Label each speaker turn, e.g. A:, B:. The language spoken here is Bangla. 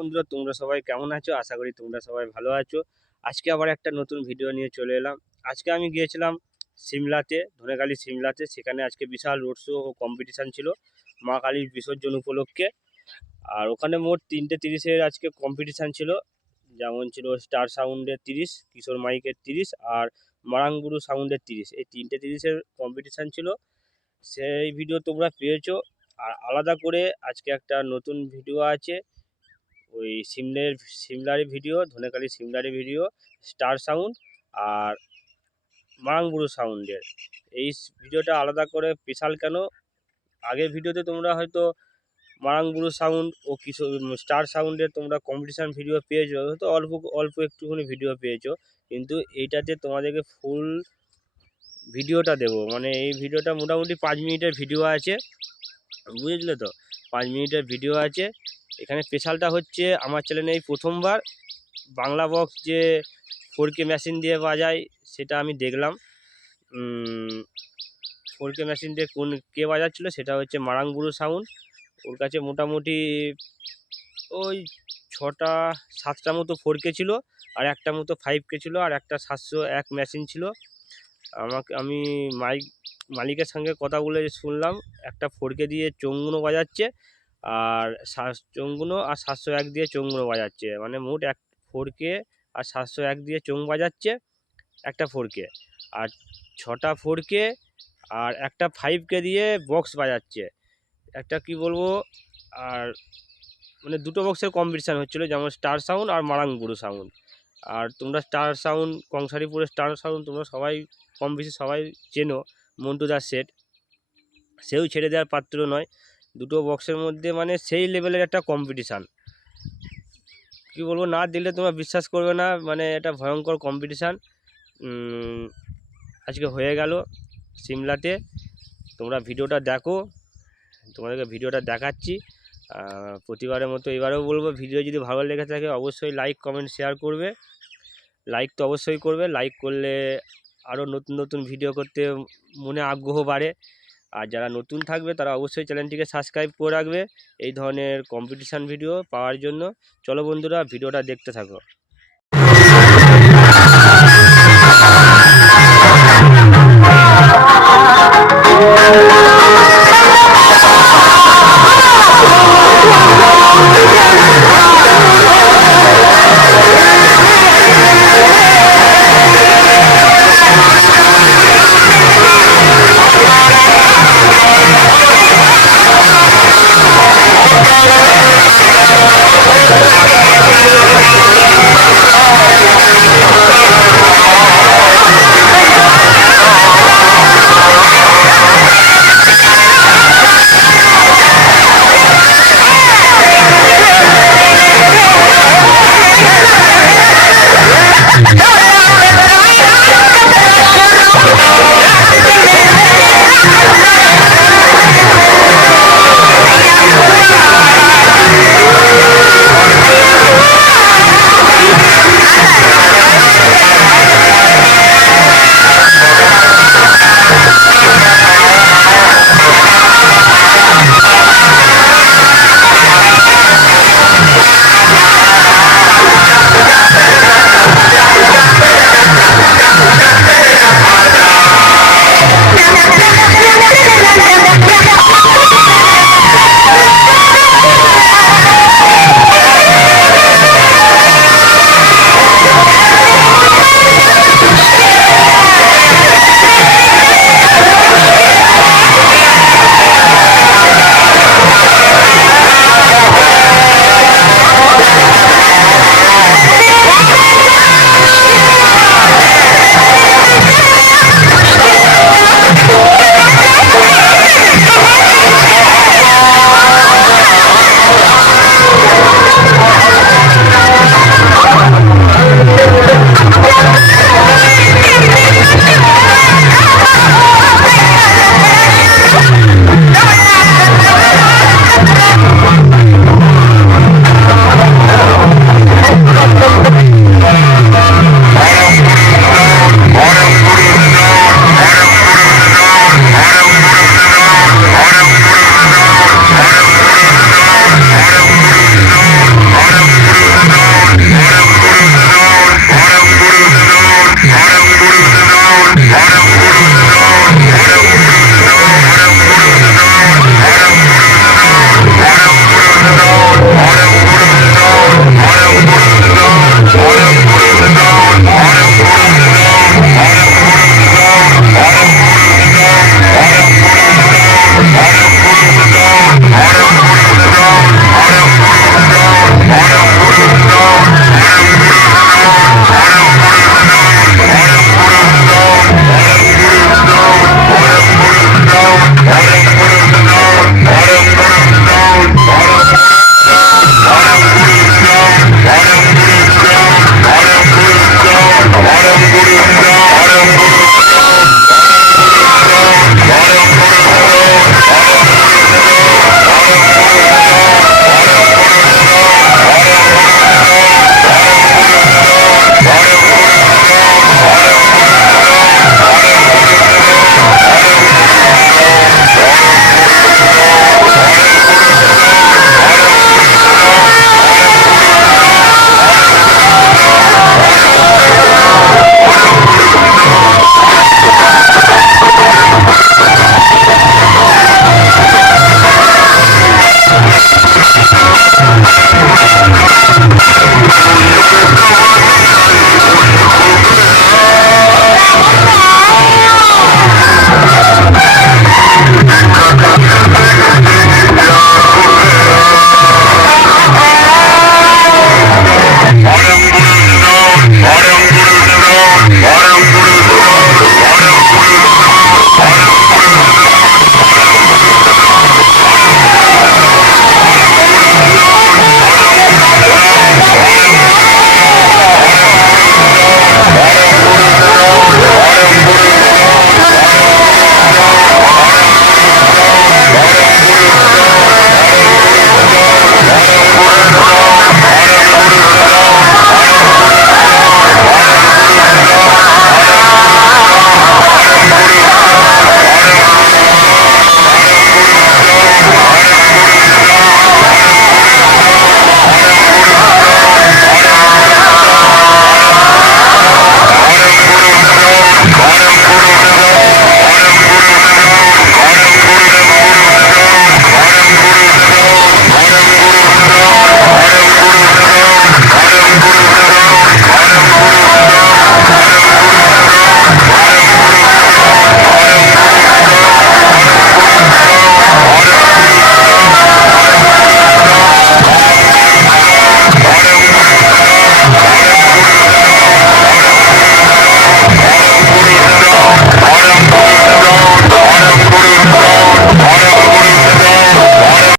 A: বন্ধুরা, তোমরা সবাই কেমন আছো? আশা করি তোমরা সবাই ভালো আছো। আজকে আবার একটা নতুন ভিডিও নিয়ে চলে এলাম। আজকে আমি গিয়েছিলাম সিমলাতে, ধনেকালী সিমলাতে। সেখানে আজকে বিশাল রোড শো ও কম্পিটিশান ছিল মা কালীর বিসর্জন উপলক্ষে। আর ওখানে মোট তিনটে তিরিশের আজকে কম্পিটিশান ছিল। যেমন ছিল স্টার সাউন্ডের তিরিশ, কিশোর মাইকের তিরিশ আর মারাংগুরু সাউন্ডের তিরিশ। এই তিনটে তিরিশের কম্পিটিশান ছিল। সেই ভিডিও তোমরা পেয়েছ। আর আলাদা করে আজকে একটা নতুন ভিডিও আছে। ওই সিমলের, সিমলারি ভিডিও, ধনেকালী সিমলারি ভিডিও, স্টার সাউন্ড আর মারাংবুরু সাউন্ডের এই ভিডিওটা আলাদা করে স্পেশাল কেন? আগের ভিডিওতে তোমরা হয়তো মারাংবুরু সাউন্ড ও কিশোর স্টার সাউন্ডের তোমরা কম্পিটিশান ভিডিও পেয়েছ, হয়তো অল্প অল্প একটুখানি ভিডিও পেয়েছ, কিন্তু এইটাতে তোমাদেরকে ফুল ভিডিওটা দেবো। মানে এই ভিডিওটা মোটামুটি পাঁচ মিনিটের ভিডিও আছে, বুঝলে তো? পাঁচ মিনিটের ভিডিও আছে এখানে স্পেশালটা হচ্ছে আমার চ্যানেলে এই প্রথমবার বাংলা বক্স যে ফোর কে মেশিন দিয়ে বাজায়, সেটা আমি দেখলাম। ফোর কে মেশিন দিয়ে কোন কে বাজাচ্ছিলো সেটা হচ্ছে মারাংবুরু সাউন্ড ওর কাছে মোটামুটি ওই ছটা, সাতটা মতো ফোর কে ছিল, আর একটা মতো ফাইভ কে ছিল, আর একটা সাতশো এক মেশিন ছিল। আমাকে, আমি মাইক মালিকের সঙ্গে কথা বলে শুনলাম, একটা ফোর কে দিয়ে চোঙগুনো বাজাচ্ছে। আর শ্বাস চোঙগুনো আর সাতশো এক দিয়ে চোঙগুনো বাজাচ্ছে। মানে মোট এক ফোর কে আর সাতশো এক দিয়ে চোঙ বাজাচ্ছে একটা ফোর কে আর ছটা ফোর কে আর একটা ফাইভ কে দিয়ে বক্স বাজাচ্ছে। একটা কি বলব, আর মানে দুটো বক্সের কম্পিটিশান হচ্ছিল, যেমন স্টার সাউন্ড আর মারাংগুরু সাউন্ড। আর তোমরা স্টার সাউন্ড, কংসারিপুরের স্টার সাউন্ড তোমরা সবাই কম বেশি সবাই চেনো, মন্টু দাস সেট। সেও ছেড়ে দেওয়ার পাত্র নয়। দুটো বক্সের মধ্যে মানে সেই লেভেলের একটা কম্পিটিশান কী বলব, না দিলে তোমরা বিশ্বাস করবে না মানে এটা ভয়ঙ্কর কম্পিটিশান আজকে হয়ে গেল সিমলাতে। তোমরা ভিডিওটা দেখো, তোমাদেরকে ভিডিওটা দেখাচ্ছি। প্রতিবারের মতো এবারেও বলব, ভিডিও যদি ভালো লেগে থাকে অবশ্যই লাইক কমেন্ট শেয়ার করবে। লাইক তো অবশ্যই করবে লাইক করলে আরও নতুন নতুন ভিডিও করতে মনে আগ্রহ বাড়ে। আর যারা নতুন থাকবে তারা অবশ্যই চ্যানেলটিকে সাবস্ক্রাইব করে রাখবে। এই ধরনের কম্পিটিশান ভিডিও পাওয়ার জন্য। চলো বন্ধুরা, ভিডিওটা দেখতে থাকো।